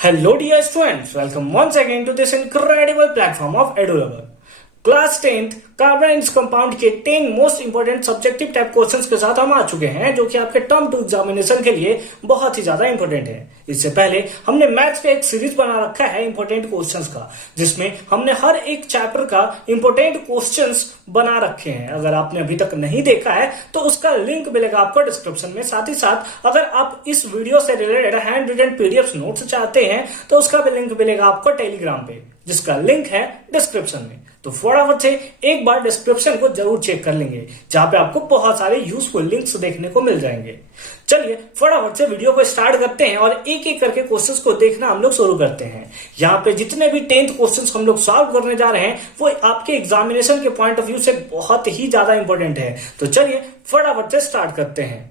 Hello dear students, welcome once again to this incredible platform of EduLover. Class 10th carbon and compound के 10 most important subjective type questions के साथ हम आ चुके हैं, जो कि आपके टर्म टू एग्जामिनेशन के लिए बहुत ही ज्यादा इंपॉर्टेंट है। इससे पहले हमने मैथ्स पे एक सीरीज बना रखा है इंपॉर्टेंट क्वेश्चंस का, जिसमें हमने हर एक चैप्टर का इंपॉर्टेंट क्वेश्चंस बना रखे हैं। अगर आपने अभी तक नहीं देखा है तो उसका लिंक मिलेगा आपको डिस्क्रिप्शन में। साथ ही साथ अगर आप इस वीडियो से related hand written PDF notes चाहते हैं तो उसका भी लिंक मिलेगा आपको टेलीग्राम पे, जिसका लिंक है डिस्क्रिप्शन में। तो फटाफट से एक बार डिस्क्रिप्शन को जरूर चेक कर लेंगे, जहां पे आपको बहुत सारे यूजफुल लिंक्स देखने को मिल जाएंगे। चलिए फटाफट से वीडियो को स्टार्ट करते हैं और एक एक करके क्वेश्चंस को देखना हम लोग शुरू करते हैं। यहाँ पे जितने भी 10th क्वेश्चंस हम लोग सॉल्व करने जा रहे हैं वो आपके एग्जामिनेशन के पॉइंट ऑफ व्यू से बहुत ही ज्यादा इंपॉर्टेंट है। तो चलिए फटाफट से स्टार्ट करते हैं।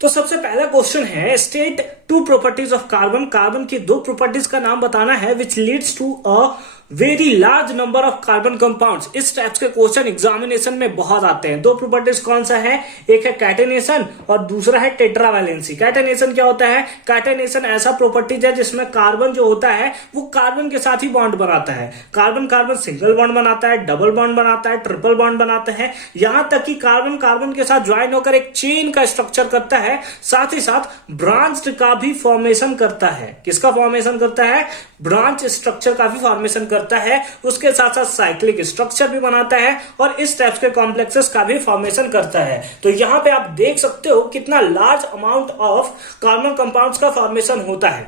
तो सबसे पहला क्वेश्चन है, state two properties of carbon. Carbon की दो प्रॉपर्टीज का नाम बताना है which leads to a very large number of carbon compounds. इस टाइप्स के क्वेश्चन एग्जामिनेशन में बहुत आते हैं। दो प्रॉपर्टीज कौन सा है, एक है कैटेनेशन और दूसरा है टेट्रावैलेंसी। कैटेनेशन क्या होता है? कैटेनेशन ऐसा प्रॉपर्टीज है जिसमें कार्बन जो होता है वो कार्बन के साथ ही बॉन्ड बनाता है। कार्बन कार्बन सिंगल बॉन्ड बनाता है, डबल बॉन्ड बनाता है, ट्रिपल बॉन्ड बनाता है, यहां तक कि कार्बन कार्बन के साथ ज्वाइन होकर एक चेन का स्ट्रक्चर करता है। साथ ही साथ ब्रांच का भी फॉर्मेशन करता है। किसका फॉर्मेशन करता है? ब्रांच स्ट्रक्चर का भी फॉर्मेशन करता है। उसके साथ साथ साइक्लिक स्ट्रक्चर भी बनाता है और इस टाइप के कॉम्प्लेक्सेस का भी फॉर्मेशन करता है। तो यहां पे आप देख सकते हो कितना large amount of carbon compounds का फॉर्मेशन होता है।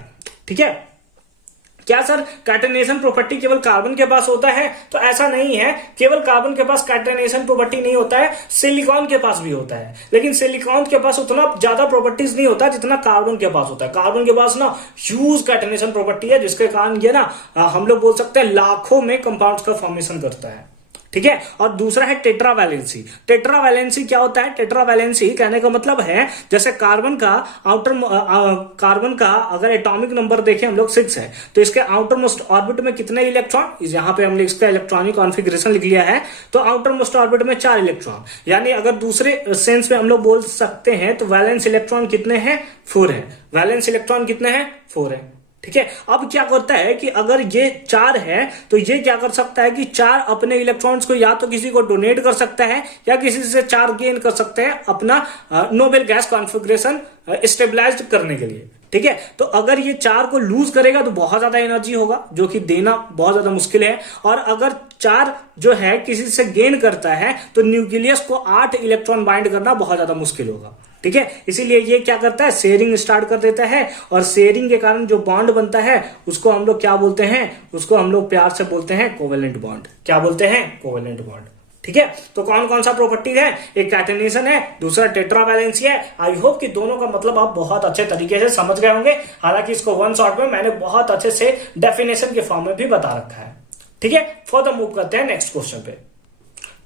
ठीक है, क्या सर कैटेनेशन प्रॉपर्टी केवल कार्बन के पास होता है? तो ऐसा नहीं है, केवल कार्बन के पास कैटेनेशन प्रॉपर्टी नहीं होता है, सिलिकॉन के पास भी होता है। लेकिन सिलिकॉन के पास उतना ज्यादा प्रॉपर्टीज नहीं होता जितना कार्बन के पास होता है। कार्बन के पास ना ह्यूज कैटेनेशन प्रॉपर्टी है, जिसके कारण ये ना हम लोग बोल सकते हैं लाखों में कंपाउंड्स का फॉर्मेशन करता है। ठीक है, और दूसरा है टेट्रावैलेंसी। टेट्रावैलेंसी क्या होता है? टेट्रावैलेंसी कहने का मतलब है जैसे कार्बन का अगर एटॉमिक नंबर देखें हम लोग 6 है, तो इसके आउटर मोस्ट ऑर्बिट में कितने इलेक्ट्रॉन, यहां पे हमने इसका इलेक्ट्रॉनिक कॉन्फ़िगरेशन लिख लिया है, तो आउटर मोस्ट ऑर्बिट में 4 इलेक्ट्रॉन। यानी अगर दूसरे सेंस में हम लोग बोल सकते हैं तो वैलेंस इलेक्ट्रॉन कितने हैं? 4 है। वैलेंस इलेक्ट्रॉन कितने हैं? 4 है। ठीक है, अब क्या करता है कि अगर ये 4 है तो ये क्या कर सकता है कि 4 अपने इलेक्ट्रॉन्स को या तो किसी को डोनेट कर सकता है या किसी से 4 गेन कर सकते हैं अपना नोबेल गैस कॉन्फ़िगरेशन स्टेबलाइज्ड करने के लिए। ठीक है, तो अगर ये 4 को लूज करेगा तो बहुत ज्यादा एनर्जी होगा, जो कि देना बहुत ज्यादा मुश्किल है। और अगर 4 जो है किसी से गेन करता है तो न्यूक्लियस को 8 इलेक्ट्रॉन बाइंड करना बहुत ज्यादा मुश्किल होगा। ठीक है, इसीलिए ये क्या करता है, शेयरिंग स्टार्ट कर देता है, और शेयरिंग के कारण जो बॉन्ड बनता है उसको हम लोग क्या बोलते हैं? उसको हम लोग प्यार से बोलते हैं कोवेलेंट बॉन्ड। क्या बोलते हैं? Covalent bond. ठीक है, तो कौन कौन सा प्रॉपर्टी है? एक कैटेनेशन है, दूसरा टेट्रावैलेंसी है। आई होप कि दोनों का मतलब आप बहुत अच्छे तरीके से समझ गए होंगे। हालांकि इसको वन शॉट में मैंने बहुत अच्छे से डेफिनेशन के फॉर्म में भी बता रखा है। ठीक है, फर्दर मूव करते हैं नेक्स्ट क्वेश्चन पे।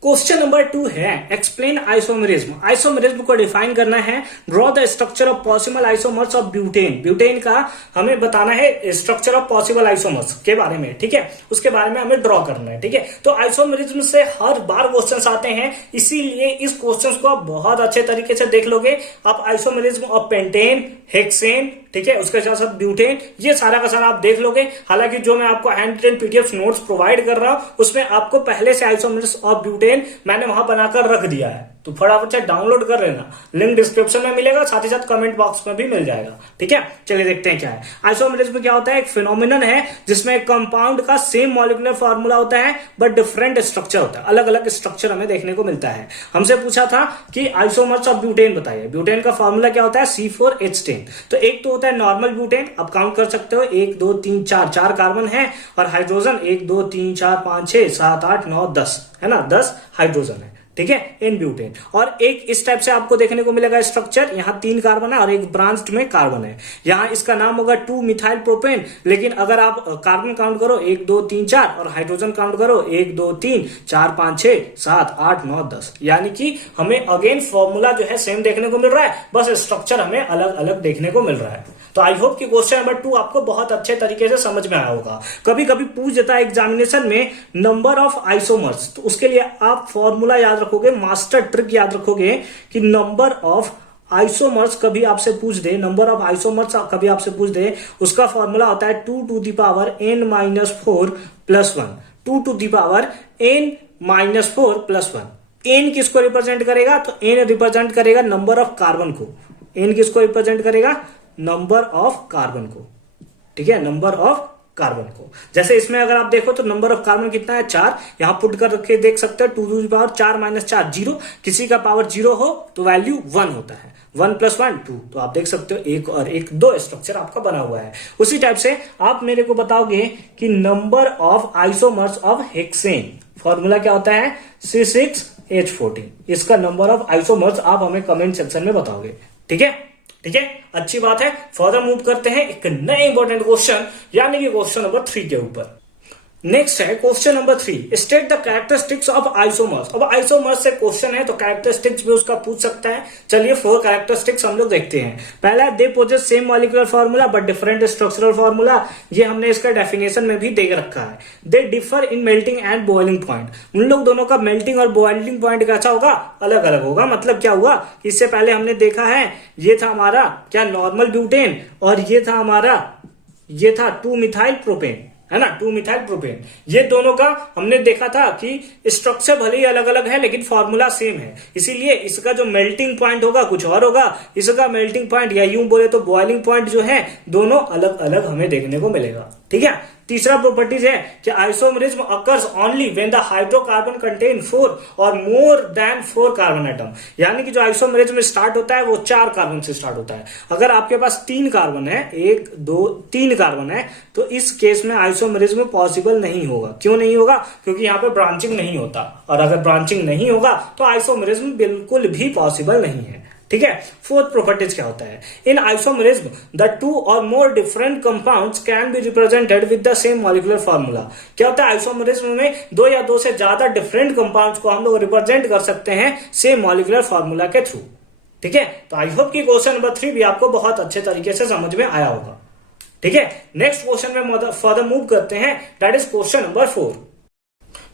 क्वेश्चन नंबर 2 है, एक्सप्लेन आइसोमेरिज्म। आइसोमेरिज्म को डिफाइन करना है, draw the structure of possible isomers of butane. Butane का हमें बताना है स्ट्रक्चर ऑफ पॉसिबल आइसोमर्स के बारे में। ठीक है, उसके बारे में हमें ड्रॉ करना है। ठीक है, तो आइसोमेरिज्म से हर बार क्वेश्चन आते हैं, इसीलिए इस क्वेश्चन को आप बहुत अच्छे तरीके से देख लोगे। आप आइसोमेरिज्म ऑफ पेंटेन, हेक्सेन, ठीक है, उसके साथ साथ ब्यूटेन, ये सारा का सारा आप देख लोगे। हालांकि जो मैं आपको hand written PDF notes provide कर रहा हूं उसमें आपको पहले से आइसोमेरिज्म ऑफ ब्यूटेन मैंने वहां बनाकर रख दिया है, तो फटाफट से डाउनलोड कर लेना। लिंक डिस्क्रिप्शन में मिलेगा, साथ ही साथ कमेंट बॉक्स में भी मिल जाएगा। ठीक है, चलिए देखते हैं क्या है। आइसोमेरिज्म क्या होता है? एक फिनोमिनन है जिसमें एक कंपाउंड का सेम मॉलिक्यूलर फॉर्मूला होता है बट डिफरेंट स्ट्रक्चर होता है। अलग अलग स्ट्रक्चर हमें देखने को मिलता है। हमसे पूछा था कि आइसोमर्स ऑफ ब्यूटेन बताइए। ब्यूटेन का फॉर्मूला क्या होता है? C4H10। तो एक तो होता है नॉर्मल ब्यूटेन, आप काउंट कर सकते हो 1 2 3 4 कार्बन है, और हाइड्रोजन 1 2 3 4 5 6 7 8 9 10 है ना, 10 हाइड्रोजन है। ठीक है, इन ब्यूटेन। और एक इस टाइप से आपको देखने को मिलेगा स्ट्रक्चर, यहाँ 3 कार्बन है और एक ब्रांच में कार्बन है। यहाँ इसका नाम होगा 2 मिथाइल प्रोपेन। लेकिन अगर आप कार्बन काउंट करो 1 2 3 4 और हाइड्रोजन काउंट करो 1 2 3 4 5 6 7 8 9 10, यानी कि हमें अगेन फॉर्मूला जो है सेम देखने को मिल रहा है, बस स्ट्रक्चर हमें अलग अलग देखने को मिल रहा है। तो आई होप कि क्वेश्चन नंबर 2 आपको बहुत अच्छे तरीके से समझ में आया होगा। कभी कभी पूछ देता है एग्जामिनेशन में नंबर ऑफ आइसोमर्स, तो उसके लिए आप फॉर्मूला याद रखोगे, मास्टर ट्रिक याद रखोगे कि नंबर ऑफ आइसोमर्स कभी आपसे पूछ दे, नंबर ऑफ आइसोमर्स कभी आपसे पूछ दे, उसका फॉर्मूला होता है 2 to the power n minus 4 plus 1, 2 to the power n minus 4 plus 1। n किसको रिप्रेजेंट करेगा? तो n रिप्रेजेंट करेगा नंबर ऑफ कार्बन को। n किसको रिप्रेजेंट करेगा? नंबर ऑफ कार्बन को। ठीक है, नंबर ऑफ कार्बन को। जैसे इसमें अगर आप देखो तो नंबर ऑफ कार्बन कितना है? 4। यहां पुट कर रखे देख सकते हो 2 to the power 4 minus 4 0। किसी का पावर 0 हो तो वैल्यू 1 होता है। 1 plus 1 2। तो आप देख सकते हो एक और एक 2 स्ट्रक्चर आपका बना हुआ है। उसी टाइप से आप मेरे को बताओगे कि number of isomers of hexane, formula क्या होता है? C6H14। इसका नंबर ऑफ आइसोमर्स आप हमें कमेंट सेक्शन में बताओगे। ठीक है, ठीक है, अच्छी बात है। फर्दर मूव करते हैं एक नए इंपॉर्टेंट क्वेश्चन, यानी कि क्वेश्चन नंबर 3 के ऊपर। नेक्स्ट है question number 3, state the characteristics of isomers. अब आइसोमर्स से क्वेश्चन है तो कैरेक्टरिस्टिक्स भी उसका पूछ सकता है। चलिए 4 कैरेक्टरिस्टिक्स हम लोग देखते हैं। पहला, they possess same molecular formula but different structural formula. ये हमने इसका डेफिनेशन में भी देख रखा है। They differ in melting and boiling point. उन लोग दोनों का मेल्टिंग और बॉइलिंग पॉइंट कैसा होगा? अलग अलग होगा। मतलब क्या हुआ? इससे पहले हमने देखा है, ये था हमारा क्या नॉर्मल ब्यूटेन, और ये था हमारा, ये था 2 मिथाइल प्रोपेन, है ना, 2 मिथाइल प्रोपेन। ये दोनों का हमने देखा था कि स्ट्रक्चर भले ही अलग अलग है लेकिन फॉर्मूला सेम है। इसीलिए इसका जो मेल्टिंग पॉइंट होगा कुछ और होगा, इसका मेल्टिंग पॉइंट या यूं बोले तो बॉइलिंग पॉइंट जो है दोनों अलग अलग हमें देखने को मिलेगा। ठीक है, तीसरा प्रॉपर्टीज है कि isomerism occurs only when the hydrocarbon contain 4 और मोर देन 4 कार्बन एटम। यानी कि जो आइसोमरिज्म स्टार्ट होता है वो 4 कार्बन से स्टार्ट होता है। अगर आपके पास 3 कार्बन है, 1 2 3 कार्बन है, तो इस केस में आइसोमरिज्म पॉसिबल नहीं होगा। क्यों नहीं होगा? क्योंकि यहाँ पे ब्रांचिंग नहीं होता, और अगर ब्रांचिंग नहीं होगा तो आइसोमरिज्म बिल्कुल भी पॉसिबल नहीं है। ठीक है, फोर्थ प्रॉपर्टीज क्या होता है? इन आइसोमरिज्म द 2 और more different compounds can be represented with the same molecular formula. क्या होता है? आइसोमरिज्म में 2 या 2 से ज्यादा डिफरेंट कंपाउंड्स को हम लोग रिप्रेजेंट कर सकते हैं सेम मॉलिक्यूलर फार्मूला के थ्रू। ठीक है, तो आई होप कि क्वेश्चन नंबर 3 भी आपको बहुत अच्छे तरीके से समझ में आया होगा। ठीक है, नेक्स्ट क्वेश्चन में फर्दर मूव करते हैं, that is question number 4।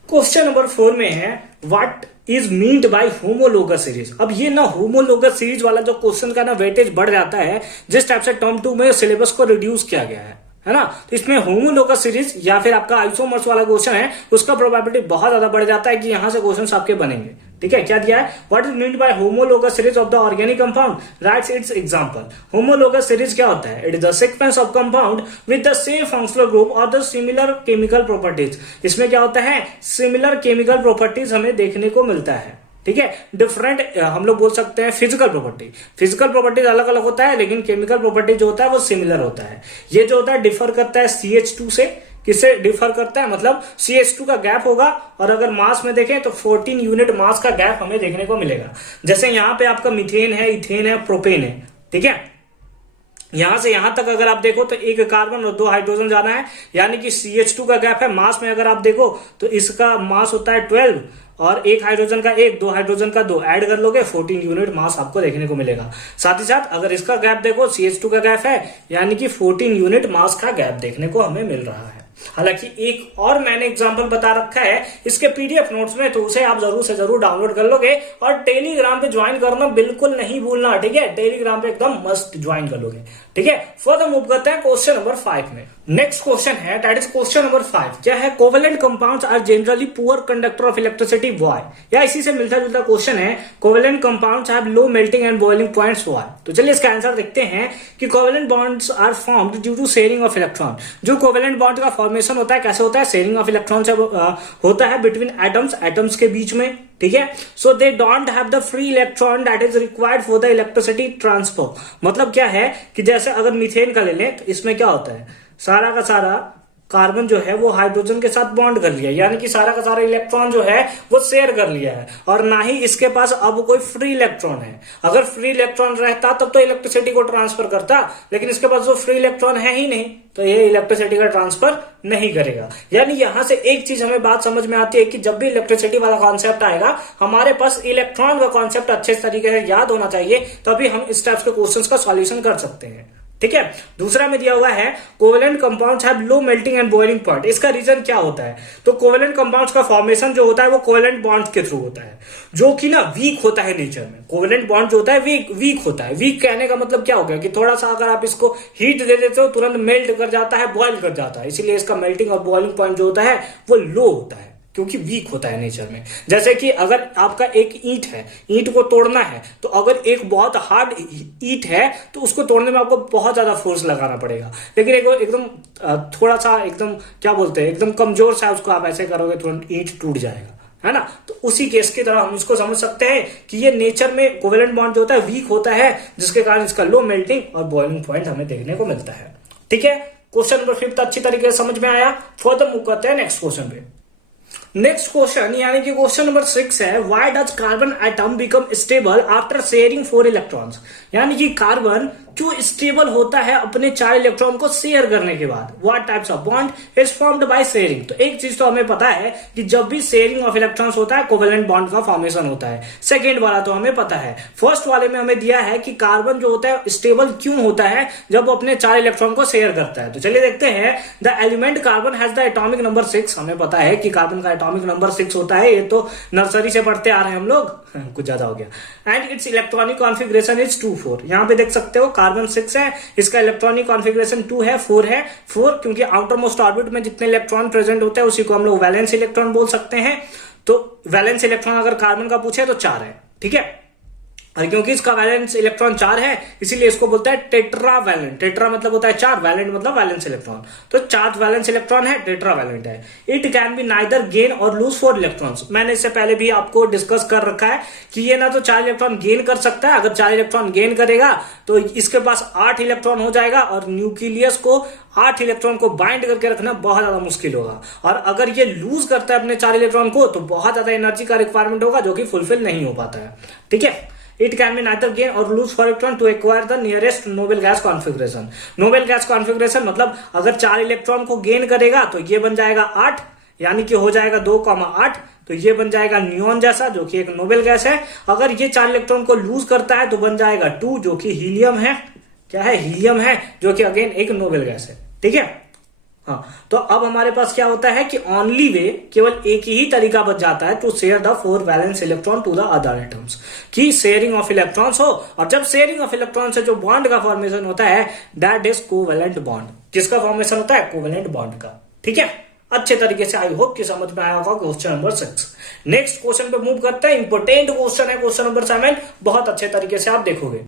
Question number 4 में है what is meant by homologous series. अब ये ना होमोलोगस सीरीज वाला जो क्वेश्चन का ना वेटेज बढ़ जाता है जिस टाइप से टर्म 2 में सिलेबस को रिड्यूस किया गया है ना, तो इसमें होमोलोगस सीरीज या फिर आपका आइसोमर्स वाला क्वेश्चन है, उसका प्रोबेबिलिटी बहुत ज्यादा बढ़ जाता है कि यहां से क्वेश्चन आपके बनेंगे। ठीक है, क्या दिया है? What is meant by homologous series of the organic compound, rights it's example. Homologous series क्या होता है? It is the sequence of compound with the same functional group और द सिमिलर केमिकल प्रॉपर्टीज। इसमें क्या होता है? सिमिलर केमिकल प्रॉपर्टीज हमें देखने को मिलता है। ठीक है, डिफरेंट हम लोग बोल सकते हैं फिजिकल प्रॉपर्टी। फिजिकल प्रॉपर्टीज अलग अलग होता है लेकिन केमिकल प्रॉपर्टी जो होता है वो सिमिलर होता है। ये जो होता है डिफर करता है CH2 से। किससे डिफर करता है? मतलब CH2 का गैप होगा, और अगर मास में देखें तो 14 यूनिट मास का गैप हमें देखने को मिलेगा। जैसे यहाँ पे आपका मीथेन है, इथेन है, प्रोपेन है। ठीक है, यहां से यहां तक अगर आप देखो तो 1 कार्बन और 2 हाइड्रोजन जाना है, यानी कि CH2 का गैप है। मास में अगर आप देखो तो इसका मास होता है 12, और 1 हाइड्रोजन का 1, 2 हाइड्रोजन का 2, ऐड कर लोगे 14 यूनिट मास आपको देखने को मिलेगा। साथ ही साथ अगर इसका गैप देखो, CH2 का गैप है, यानी कि 14 यूनिट मास का गैप देखने को हमें मिल रहा है। हालांकि एक और मैंने एग्जांपल बता रखा है इसके PDF नोट्स में, तो उसे आप जरूर से जरूर डाउनलोड कर लोगे, और टेलीग्राम पे ज्वाइन करना बिल्कुल नहीं भूलना। ठीक है, टेलीग्राम पे एकदम मस्त ज्वाइन कर लोगे। ठीक है, फर्दर मूव करते हैं क्वेश्चन नंबर 5 में। नेक्स्ट क्वेश्चन है, दैट इज क्वेश्चन नंबर 5। क्या है? Covalent compounds are generally poor conductor of electricity, why? या इसी से मिलता जुलता क्वेश्चन है, covalent compounds have low melting and boiling points, why? तो चलिए इसका आंसर देखते हैं कि covalent bonds are formed due to sharing of electron. जो कोवेलेंट बॉन्ड का फॉर्मेशन होता है कैसे होता है? शेयरिंग ऑफ इलेक्ट्रॉन से होता है बिटवीन एटम्स के बीच में। ठीक है, so they don't have the free electron that is required for the electricity transfer. मतलब क्या है कि जैसे अगर मीथेन का ले लें तो इसमें क्या होता है, सारा का सारा कार्बन जो है वो हाइड्रोजन के साथ बॉन्ड कर लिया, यानी कि सारा का सारा इलेक्ट्रॉन जो है वो शेयर कर लिया है, और ना ही इसके पास अब कोई फ्री इलेक्ट्रॉन है। अगर फ्री इलेक्ट्रॉन रहता तब तो इलेक्ट्रिसिटी को ट्रांसफर करता, लेकिन इसके पास जो फ्री इलेक्ट्रॉन है ही नहीं, तो ये इलेक्ट्रिसिटी का ट्रांसफर नहीं करेगा। यानी यहां से एक चीज हमें बात समझ में आती है कि जब भी इलेक्ट्रिसिटी वाला कॉन्सेप्ट आएगा, हमारे पास इलेक्ट्रॉन का कॉन्सेप्ट अच्छे तरीके से याद होना चाहिए, तभी हम इस टाइप के क्वेश्चंस का सॉल्यूशन कर सकते हैं। ठीक है। दूसरा में दिया हुआ है covalent compounds have low melting and boiling point. इसका रीजन क्या होता है? तो कोवेलेंट कंपाउंड्स का फॉर्मेशन जो होता है वो कोवेलेंट बॉन्ड्स के थ्रू होता है, जो कि ना वीक होता है नेचर में। कोवेलेंट बॉन्ड जो होता है वीक होता है। वीक कहने का मतलब क्या हो गया कि थोड़ा सा अगर आप इसको हीट दे देते हो तुरंत मेल्ट कर जाता है, बॉइल कर जाता है। इसीलिए इसका मेल्टिंग और बॉइलिंग पॉइंट जो होता है वो लो होता है, क्योंकि वीक होता है नेचर में। जैसे कि अगर आपका एक ईंट है, ईंट को तोड़ना है, तो अगर एक बहुत हार्ड ईंट है तो उसको तोड़ने में आपको बहुत ज्यादा फोर्स लगाना पड़ेगा। लेकिन एकदम थोड़ा सा एकदम क्या बोलते हैं, एकदम कमजोर सा उसको आप ऐसे करोगे तुरंत ईंट टूट जाएगा, है ना। तो उसी केस की तरह हम इसको समझ सकते हैं कि ये नेचर में कोवेलेंट बॉन्ड जो होता है वीक होता है, जिसके कारण इसका लो मेल्टिंग और बॉइलिंग पॉइंट हमें देखने को मिलता है। ठीक है, क्वेश्चन नंबर 5 अच्छी तरीके से समझ में आया। फर्दर मूव करते हैं नेक्स्ट क्वेश्चन पे। नेक्स्ट क्वेश्चन यानी कि क्वेश्चन नंबर 6 है, why does carbon atom become stubble after sharing 4 electrons. यानी कि कार्बन क्यों स्टेबल होता है अपने 4 इलेक्ट्रॉन को शेयर करने के बाद। What types of bond is formed by sharing. तो एक चीज तो हमें पता है कि जब भी शेयरिंग ऑफ इलेक्ट्रॉन्स होता है कोवेलेंट बॉन्ड का फॉर्मेशन होता है। सेकेंड वाला तो हमें पता है। फर्स्ट वाले में हमें दिया है कि कार्बन जो होता है स्टेबल क्यों होता है जब वो अपने 4 इलेक्ट्रॉन को शेयर करता है। तो चलिए देखते हैं। The element carbon has the atomic number 6। हमें पता है कि कार्बन का एटॉमिक नंबर 6 होता है, ये तो नर्सरी से पढ़ते आ रहे हैं हम लोग, कुछ ज्यादा हो गया। And it's electronic configuration is 2,4। यहां पे देख सकते हो कार्बन 6 है, इसका इलेक्ट्रॉनिक कॉन्फिगरेशन 2 है, 4 है। 4 क्योंकि आउटर मोस्ट ऑर्बिट में जितने इलेक्ट्रॉन प्रेजेंट होते हैं उसी को हम लोग वैलेंस इलेक्ट्रॉन बोल सकते हैं। तो वैलेंस इलेक्ट्रॉन अगर कार्बन का पूछे तो 4 है, ठीक है। और क्योंकि इसका वैलेंस इलेक्ट्रॉन 4 है इसीलिए इसको बोलता है टेट्रा वैलेंट। टेट्रा मतलब होता है 4, वैलेंट मतलब वैलेंस इलेक्ट्रॉन। तो 4 वैलेंस इलेक्ट्रॉन है, टेट्रा वैलेंट है। It can be neither gain और लूज 4 इलेक्ट्रॉन्स। मैंने इससे पहले भी आपको डिस्कस कर रखा है कि ये ना तो 4 इलेक्ट्रॉन गेन कर सकता है, अगर 4 इलेक्ट्रॉन गेन करेगा तो इसके पास 8 इलेक्ट्रॉन हो जाएगा और न्यूक्लियस को 8 इलेक्ट्रॉन को बाइंड करके रखना बहुत ज्यादा मुश्किल होगा। और अगर ये लूज करता है अपने 4 इलेक्ट्रॉन को तो बहुत ज्यादा एनर्जी का रिक्वायरमेंट होगा जो कि फुलफिल नहीं हो पाता है, ठीक है। It can be neither gain or lose for electron to acquire the nearest noble gas configuration. noble gas configuration मतलब अगर 4 इलेक्ट्रॉन को गेन करेगा तो ये बन जाएगा 8, यानी कि हो जाएगा 2,8। तो ये बन जाएगा नियॉन जैसा जो कि एक नोबेल गैस है। अगर ये 4 इलेक्ट्रॉन को लूज करता है तो बन जाएगा 2 जो कि हीलियम है। क्या है? हीलियम है, जो कि अगेन एक नोबेल गैस है, ठीक है। हाँ, तो अब हमारे पास क्या होता है कि ओनली वे, केवल एक ही तरीका बच जाता है to share the 4 valence electron to the other atoms, कि शेयरिंग ऑफ इलेक्ट्रॉन्स हो। और जब शेयरिंग ऑफ इलेक्ट्रॉन से जो बॉन्ड का फॉर्मेशन होता है दैट इज कोवेलेंट बॉन्ड। किसका फॉर्मेशन होता है? कोवेलेंट बॉन्ड का, ठीक है। अच्छे तरीके से आई होप कि समझ में आया होगा क्वेश्चन नंबर 6। नेक्स्ट क्वेश्चन पे मूव करते हैं। इंपोर्टेंट क्वेश्चन है क्वेश्चन नंबर 7, बहुत अच्छे तरीके से आप देखोगे।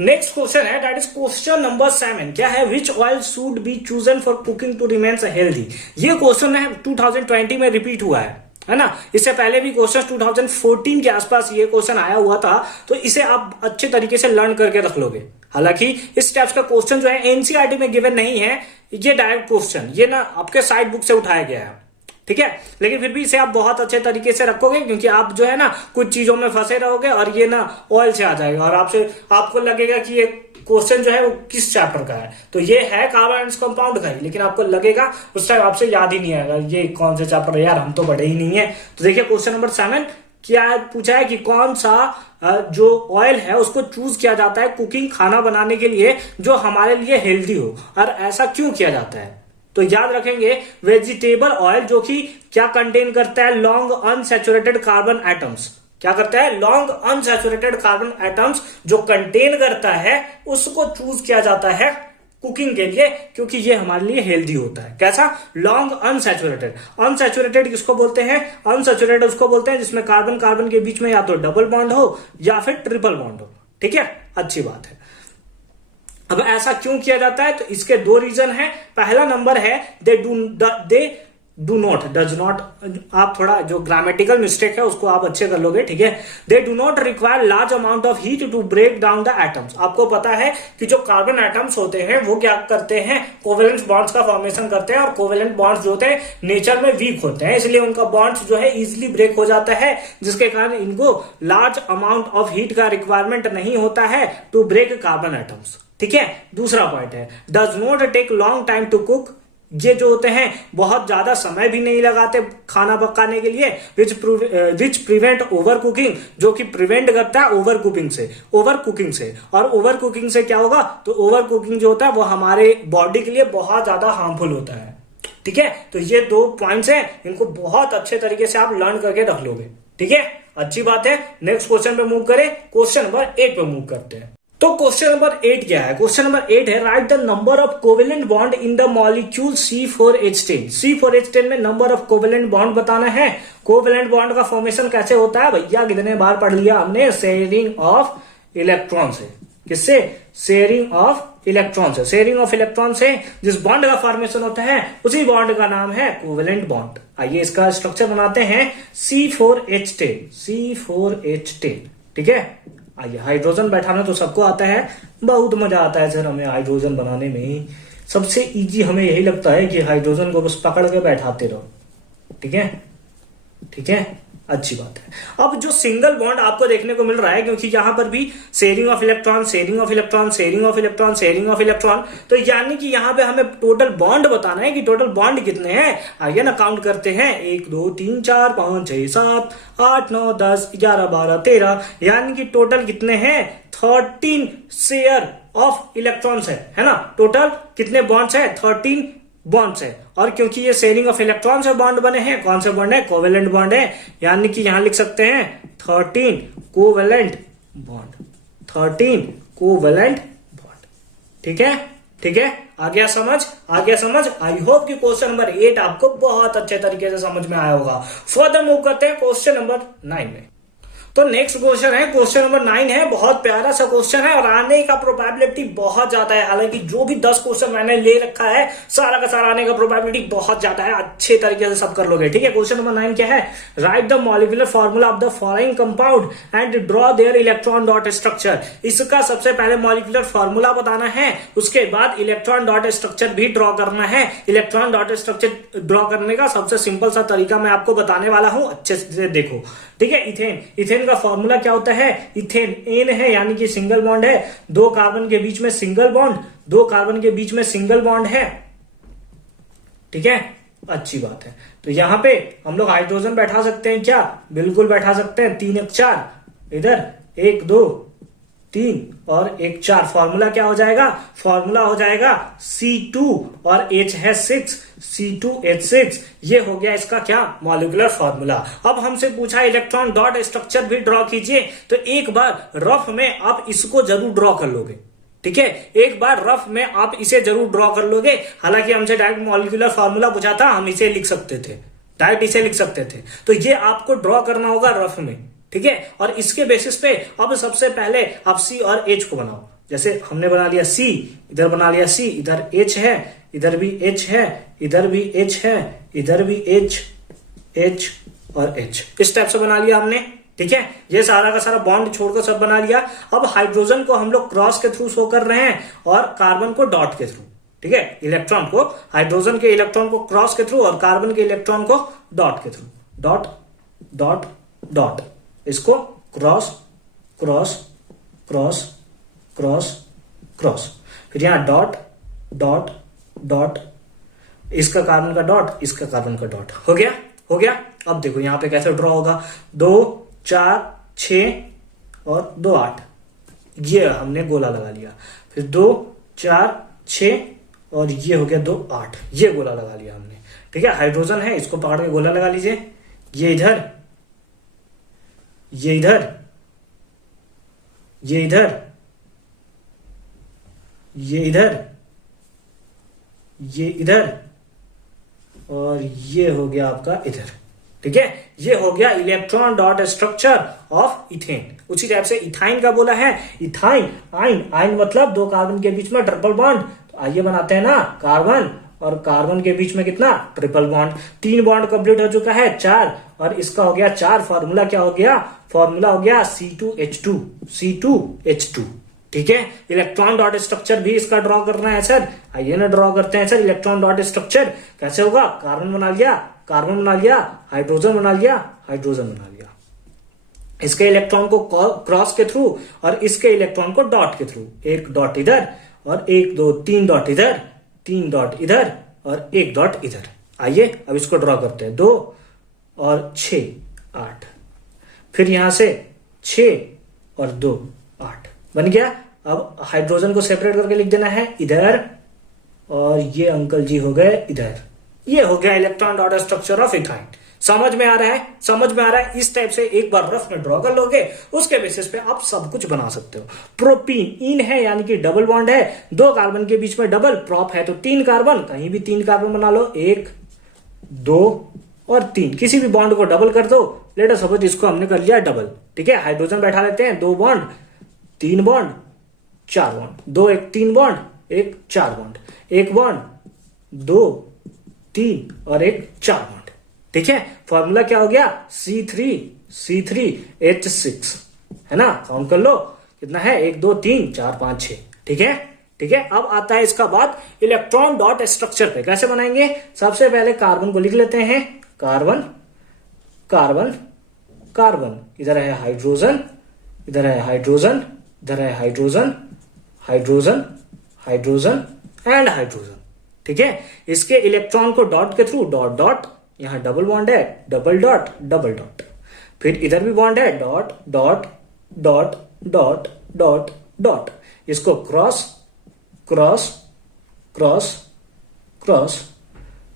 नेक्स्ट क्वेश्चन है दैट इज क्वेश्चन नंबर 7। क्या है? Which oil should be chosen for cooking to remain healthy. ये क्वेश्चन है 2020 में रिपीट हुआ है ना। इससे पहले भी क्वेश्चन 2014 के आसपास ये क्वेश्चन आया हुआ था, तो इसे आप अच्छे तरीके से लर्न करके रख लोगे। हालांकि इस टाइप का क्वेश्चन जो है एनसीईआरटी में गिवन नहीं है, ये डायरेक्ट क्वेश्चन ये ना आपके साइड बुक से उठाया गया है, ठीक है। लेकिन फिर भी इसे आप बहुत अच्छे तरीके से रखोगे क्योंकि आप जो है ना कुछ चीजों में फंसे रहोगे और ये ना ऑयल से आ जाएगा और आपको लगेगा कि ये क्वेश्चन जो है वो किस चैप्टर का है। तो ये है कार्बन कंपाउंड का ही, लेकिन आपको लगेगा उस टाइम आपसे याद ही नहीं आएगा ये कौन से चैप्टर है यार, हम तो पढ़े ही नहीं है। तो देखिए क्वेश्चन नंबर 7 क्या पूछा है कि कौन सा जो ऑयल है उसको चूज किया जाता है कुकिंग खाना बनाने के लिए जो हमारे लिए हेल्दी हो, और ऐसा क्यों किया जाता है। तो याद रखेंगे वेजिटेबल ऑयल जो कि क्या कंटेन करता है? Long unsaturated carbon atoms. क्या करता है? लॉन्ग अनसैचुरेटेड कार्बन एटम्स जो कंटेन करता है उसको चूज किया जाता है कुकिंग के लिए, क्योंकि ये हमारे लिए हेल्दी होता है। कैसा? Long unsaturated. अनसैचुरेटेड किसको बोलते हैं? अनसैचुरेटेड उसको बोलते हैं जिसमें कार्बन कार्बन के बीच में या तो डबल बॉन्ड हो या फिर ट्रिपल बॉन्ड हो, ठीक है। अच्छी बात है। अब ऐसा क्यों किया जाता है? तो इसके 2 रीजन है। पहला नंबर है they do not, does not, आप थोड़ा जो ग्रामेटिकल मिस्टेक है उसको आप अच्छे कर लोगे, ठीक है। They do not require large amount of heat to break down the atoms. आपको पता है कि जो कार्बन एटम्स होते हैं वो क्या करते हैं? कोवेलेंट बॉन्ड्स का फॉर्मेशन करते हैं, और कोवेलेंट बॉन्ड्स जो होते हैं नेचर में वीक होते हैं, इसलिए उनका बॉन्ड्स जो है इजिली ब्रेक हो जाता है, जिसके कारण इनको लार्ज अमाउंट ऑफ हीट का रिक्वायरमेंट नहीं होता है टू ब्रेक कार्बन एटम्स, ठीक है। दूसरा पॉइंट है does not take long time to cook. ये जो होते हैं बहुत ज्यादा समय भी नहीं लगाते खाना पकाने के लिए, विच प्रिवेंट ओवर कुकिंग, जो कि प्रिवेंट करता है ओवर कुकिंग से। और ओवर कुकिंग से क्या होगा, तो ओवर कुकिंग जो होता है वो हमारे बॉडी के लिए बहुत ज्यादा हार्मफुल होता है। ठीक है, तो ये 2 पॉइंट्स हैं, इनको बहुत अच्छे तरीके से आप लर्न करके रख लोगे। ठीक है, अच्छी बात है। नेक्स्ट क्वेश्चन पे मूव करें, क्वेश्चन नंबर 8 पे मूव करते हैं। तो क्वेश्चन नंबर 8 क्या है, क्वेश्चन नंबर 8 है right the number of covalent bond in the molecule C4H10। C4H10 में नंबर ऑफ कोवेलेंट बॉन्ड बताना है। कोवेलेंट बॉन्ड का फॉर्मेशन कैसे होता है भैया, कितने बार पढ़ लिया हमने, शेयरिंग ऑफ इलेक्ट्रॉन से। किससे, शेयरिंग ऑफ इलेक्ट्रॉन से। शेयरिंग ऑफ इलेक्ट्रॉन से जिस बॉन्ड का फॉर्मेशन होता है उसी बॉन्ड का नाम है कोवेलेंट बॉन्ड। आइए इसका स्ट्रक्चर बनाते हैं, C4H10। ठीक है, आइए हाइड्रोजन बैठाना तो सबको आता है, बहुत मजा आता है सर हमें हाइड्रोजन बनाने में। सबसे इजी हमें यही लगता है कि हाइड्रोजन को बस पकड़ के बैठाते रहो। ठीक है, ठीक है, अच्छी बात है। अब जो सिंगल बॉन्ड आपको देखने को मिल रहा है, क्योंकि यहां पर भी sharing of electron, sharing of electron, sharing of electron, sharing of electron, तो यानी कि यहां पे हमें टोटल बॉन्ड बताना है कि टोटल बॉन्ड कितने हैं। आइए ना काउंट करते हैं, 1 2 3 4 5 6 7 8 9 10 11 12 13, यानी कि टोटल कितने हैं, 13 शेयर ऑफ इलेक्ट्रॉन्स है ना। टोटल कितने बॉन्ड्स है, 13 बॉन्ड्स है। और क्योंकि ये शेयरिंग ऑफ इलेक्ट्रॉन से बॉन्ड बने हैं, कौन से बॉन्ड है, कोवेलेंट बॉन्ड है, यानी कि यहां लिख सकते हैं 13 कोवेलेंट बॉन्ड, 13 कोवेलेंट बॉन्ड। ठीक है, ठीक है, आ गया समझ, आ गया समझ। आई होप कि क्वेश्चन नंबर 8 आपको बहुत अच्छे तरीके से समझ में आया होगा। फर्दर मूव करते हैं क्वेश्चन नंबर 9 में। तो नेक्स्ट क्वेश्चन है, क्वेश्चन नंबर 9 है, बहुत प्यारा सा क्वेश्चन है और आने का प्रोबेबिलिटी बहुत ज्यादा है। हालांकि जो भी 10 क्वेश्चन मैंने ले रखा है सारा का सारा आने का प्रोबेबिलिटी बहुत ज्यादा है, अच्छे तरीके से सब कर लोगे। ठीक है, क्वेश्चन नंबर 9 क्या है, right the molecular formula of the following compound and draw there electron dot structure. इसका सबसे पहले मॉलिक्यूलर फॉर्मूला बताना है, उसके बाद इलेक्ट्रॉन डॉट स्ट्रक्चर भी ड्रॉ करना है। इलेक्ट्रॉन डॉट स्ट्रक्चर ड्रॉ करने का सबसे सिंपल सा तरीका मैं आपको बताने वाला हूं, अच्छे से देखो। ठीक है, इथेन, इथेन का फॉर्मूला क्या होता है, इथेन एन है, यानी कि सिंगल बॉन्ड है, 2 कार्बन के बीच में सिंगल बॉन्ड, 2 कार्बन के बीच में सिंगल बॉन्ड है। ठीक है, अच्छी बात है। तो यहां पे हम लोग हाइड्रोजन बैठा सकते हैं क्या, बिल्कुल बैठा सकते हैं, 3 1 4, इधर 1 2 3 और 1 4। फॉर्मूला क्या हो जाएगा, फॉर्मूला हो जाएगा C2 और H है 6, C2H6। ये हो गया इसका क्या, मॉलिक्यूलर फॉर्मूला। अब हमसे पूछा इलेक्ट्रॉन डॉट स्ट्रक्चर भी ड्रॉ कीजिए, तो एक बार रफ में आप इसको जरूर ड्रॉ कर लोगे। ठीक है, एक बार रफ में आप इसे जरूर ड्रॉ कर लोगे। हालांकि हमसे डायरेक्ट मॉलिक्यूलर फॉर्मूला पूछा था, हम इसे लिख सकते थे, डायरेक्ट इसे लिख सकते थे, तो ये आपको ड्रॉ करना होगा रफ में। ठीक है, और इसके बेसिस पे अब सबसे पहले आप C और H को बनाओ। जैसे हमने बना लिया C, इधर बना लिया C, इधर H है, इधर भी H है, इधर भी H है, इधर भी H, H और H, इस टाइप से बना लिया हमने। ठीक है, ये सारा का सारा बॉन्ड छोड़कर सब बना लिया। अब हाइड्रोजन को हम लोग क्रॉस के थ्रू शो कर रहे हैं और कार्बन को डॉट के थ्रू। ठीक है, इलेक्ट्रॉन को, हाइड्रोजन के इलेक्ट्रॉन को क्रॉस के थ्रू और कार्बन के इलेक्ट्रॉन को डॉट के थ्रू, डॉट डॉट डॉट, इसको cross cross cross cross cross, फिर यहां डॉट डॉट डॉट, इसका कार्बन का डॉट, इसका कार्बन का डॉट। हो गया, हो गया। अब देखो यहां पे कैसे ड्रॉ होगा, 2 4 6 और 2 8, ये हमने गोला लगा लिया। फिर 2 4 6 और ये हो गया 2 8, ये गोला लगा लिया हमने। ठीक है, हाइड्रोजन है, इसको पकड़ के गोला लगा लीजिए। ये इधर, ये इधर, ये इधर, ये इधर, ये इधर और ये हो गया आपका इधर। ठीक है, ये हो गया electron dot structure of ethane. उसी टाइप से इथाइन का बोला है, इथाइन, आइन, आइन मतलब 2 कार्बन के बीच में ट्रिपल बॉन्ड। तो आइए बनाते हैं ना, कार्बन और कार्बन के बीच में कितना, ट्रिपल बॉन्ड। 3 बॉन्ड कंप्लीट हो चुका है, 4, और इसका हो गया 4। फॉर्मूला क्या हो गया, फॉर्मूला हो गया C2H2, C2H2। ठीक है, इलेक्ट्रॉन डॉट स्ट्रक्चर भी इसका ड्रॉ करना है सर। आइए ना ड्रॉ करते हैं सर इलेक्ट्रॉन डॉट स्ट्रक्चर। कैसे होगा, कार्बन बना लिया, कार्बन बना लिया, हाइड्रोजन बना लिया, हाइड्रोजन बना लिया, इसके इलेक्ट्रॉन को क्रॉस के थ्रू और इसके इलेक्ट्रॉन को डॉट के थ्रू। 1 डॉट इधर और 1 2 3 डॉट इधर, 3 डॉट इधर और एक डॉट इधर। आइए अब इसको ड्रॉ करते हैं। 2 और 6 8, फिर यहां से 6 और 2 8 बन गया। अब हाइड्रोजन को सेपरेट करके लिख देना है इधर, और ये अंकल जी हो गए इधर। ये हो गया electron dot structure of ethyne. समझ में आ रहा है? समझ में आ रहा है? इस टाइप से एक बार रफ में ड्रॉ कर लोगे, उसके बेसिस पे आप सब कुछ बना सकते हो। प्रोपीन इन है यानी कि डबल बॉन्ड है, 2 कार्बन के बीच में डबल, प्रॉप है तो 3 कार्बन, कहीं भी 3 कार्बन बना लो, 1 2 और 3, किसी भी बॉन्ड को डबल कर दो। लेट अस सपोज इसको हमने कर लिया डबल, ठीक है। हाइड्रोजन बैठा लेते हैं, 2 bond 3 bond 4 bond, 2 1 3 bond 1 4 bond, 1 bond 2 3 और 1 4 बॉन्ड, ठीक है। फॉर्मूला क्या हो गया? C3H6, है ना। काउंट कर लो कितना है, 1 2 3 4 5 6, ठीक है। ठीक है, अब आता है इसका बाद इलेक्ट्रॉन डॉट स्ट्रक्चर पे। कैसे बनाएंगे? सबसे पहले कार्बन को लिख लेते हैं, कार्बन कार्बन कार्बन, इधर है हाइड्रोजन, इधर है हाइड्रोजन, इधर है hydrogen hydrogen hydrogen and hydrogen, ठीक है। इसके इलेक्ट्रॉन को डॉट के थ्रू, डॉट डॉट, यहां डबल बॉन्ड है, डबल डॉट डबल डॉट, फिर इधर भी बॉन्ड है, dot dot dot dot dot dot, इसको cross cross cross cross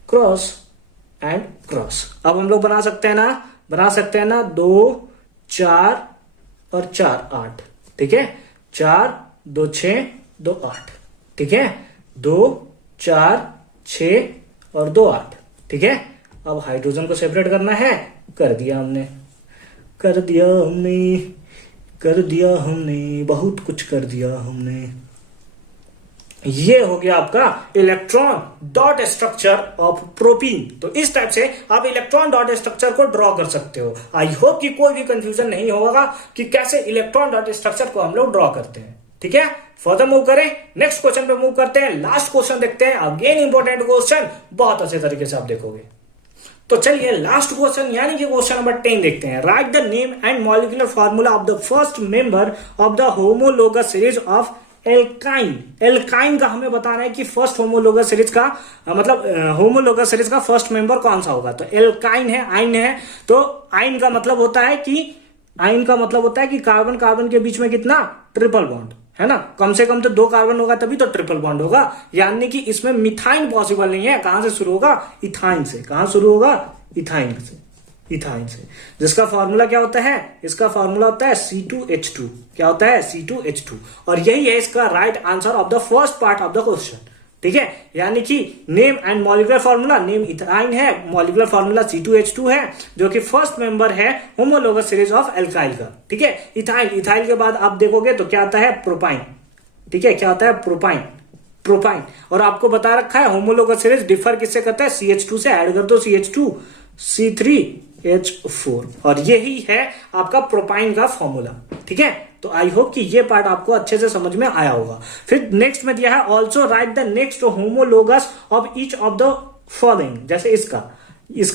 cross and cross. अब हम लोग बना सकते हैं ना 2 4 और 4 8, ठीक है। 4 2 6 2 8, ठीक है। 2 4 6 और 2 8, ठीक है। अब हाइड्रोजन को सेपरेट करना है, कर दिया हमने बहुत कुछ कर दिया हमने। ये हो गया आपका electron dot structure of propene. तो इस टाइप से आप इलेक्ट्रॉन डॉट स्ट्रक्चर को ड्रॉ कर सकते हो। आई होप कि कोई भी कंफ्यूजन नहीं होगा कि कैसे इलेक्ट्रॉन डॉट स्ट्रक्चर को हम लोग ड्रॉ करते हैं, ठीक है। फर्दर मूव करें, नेक्स्ट क्वेश्चन पे मूव करते हैं। लास्ट क्वेश्चन देखते हैं, अगेन इंपॉर्टेंट क्वेश्चन, बहुत अच्छे तरीके से आप देखोगे। तो चलिए लास्ट क्वेश्चन यानी कि क्वेश्चन नंबर 10 देखते हैं। Right the name and molecular formula of the first member of the homologous series of alkyne. Alkyne का हमें बताना है कि फर्स्ट होमोलोगस सीरीज का मतलब होमोलोगस सीरीज का फर्स्ट मेंबर कौन सा होगा। तो एल्काइन है, आइन है, तो आइन का मतलब होता है कि कार्बन कार्बन के बीच में कितना, ट्रिपल बॉन्ड, है ना। कम से कम तो 2 कार्बन होगा तभी तो ट्रिपल बॉन्ड होगा, यानी कि इसमें मिथाइन पॉसिबल नहीं है। कहां से शुरू होगा? इथाइन से। कहां शुरू होगा? इथाइन से, इथाइन से। जिसका फॉर्मूला क्या होता है? इसका फॉर्मूला होता है C2H2। क्या होता है? C2H2। और यही है इसका right answer of the first part of the question, ठीक है। यानी कि name and molecular formula, name ethyne है, मॉलिक्यूलर फार्मूला C2H2 है, जो कि फर्स्ट मेंबर है होमोलोगस सीरीज ऑफ एल्काइल का, ठीक है। इथाइल के बाद आप देखोगे तो क्या आता है? प्रोपाइन, ठीक है। क्या होता है? Propyne, propyne. और आपको बता रखा है होमोलोगस सीरीज डिफर किससे करता है? CH2 से। ऐड कर दो CH2, C3H4, और यही है आपका प्रोपाइन का फॉर्मूला, ठीक है। तो आई होप कि ये पार्ट आपको अच्छे से समझ में आया होगा। फिर नेक्स्ट में दिया है also right the next homologous of each of the following. जैसे इसका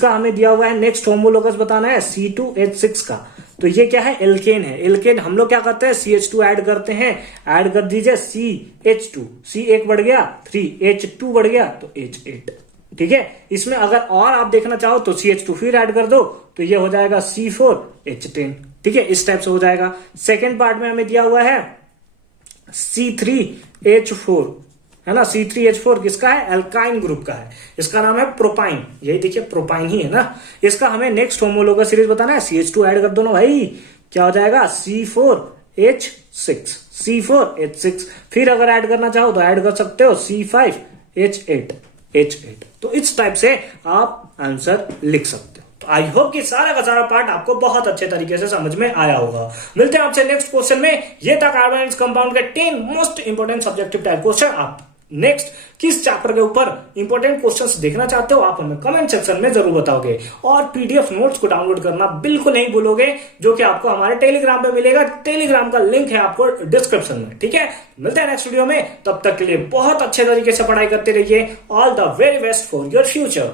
हमें दिया हुआ है नेक्स्ट होमोलोगस बताना है C2H6 का। तो ये क्या है? एल्केन है। एल्केन हम लोग क्या करते हैं? CH2 ऐड करते हैं, ऐड कर दीजिए CH2, C एक बढ़ गया 3, H2 बढ़ गया तो H8, ठीक है। इसमें अगर और आप देखना चाहो तो CH2 फिर ऐड कर दो तो ये हो जाएगा C4H10, ठीक है। इस टाइप से हो जाएगा। सेकेंड पार्ट में हमें दिया हुआ है C3H4, है ना। C3H4 किसका है? एल्काइन ग्रुप का है। इसका नाम है प्रोपाइन। यही देखिए प्रोपाइन ही है ना। इसका हमें नेक्स्ट होमोलोगस सीरीज बताना है। CH2 ऐड कर दो ना भाई, क्या हो जाएगा? C4H6, C4H6। फिर अगर ऐड करना चाहो तो ऐड कर सकते हो C5H8, H8। तो इस टाइप से आप आंसर लिख सकते हो। तो आई होप कि सारा का सारा पार्ट आपको बहुत अच्छे तरीके से समझ में आया होगा। मिलते हैं आपसे नेक्स्ट क्वेश्चन में। ये था कार्बन कंपाउंड के 10 most important subjective type question. आप नेक्स्ट किस चैप्टर के ऊपर इंपोर्टेंट क्वेश्चंस देखना चाहते हो आप हमें कमेंट सेक्शन में जरूर बताओगे। और पीडीएफ नोट्स को डाउनलोड करना बिल्कुल नहीं भूलोगे, जो कि आपको हमारे टेलीग्राम पे मिलेगा। टेलीग्राम का लिंक है आपको डिस्क्रिप्शन में, ठीक है। मिलते हैं नेक्स्ट वीडियो में, तब तक के लिए बहुत अच्छे तरीके से पढ़ाई करते रहिए। All the very best for your future.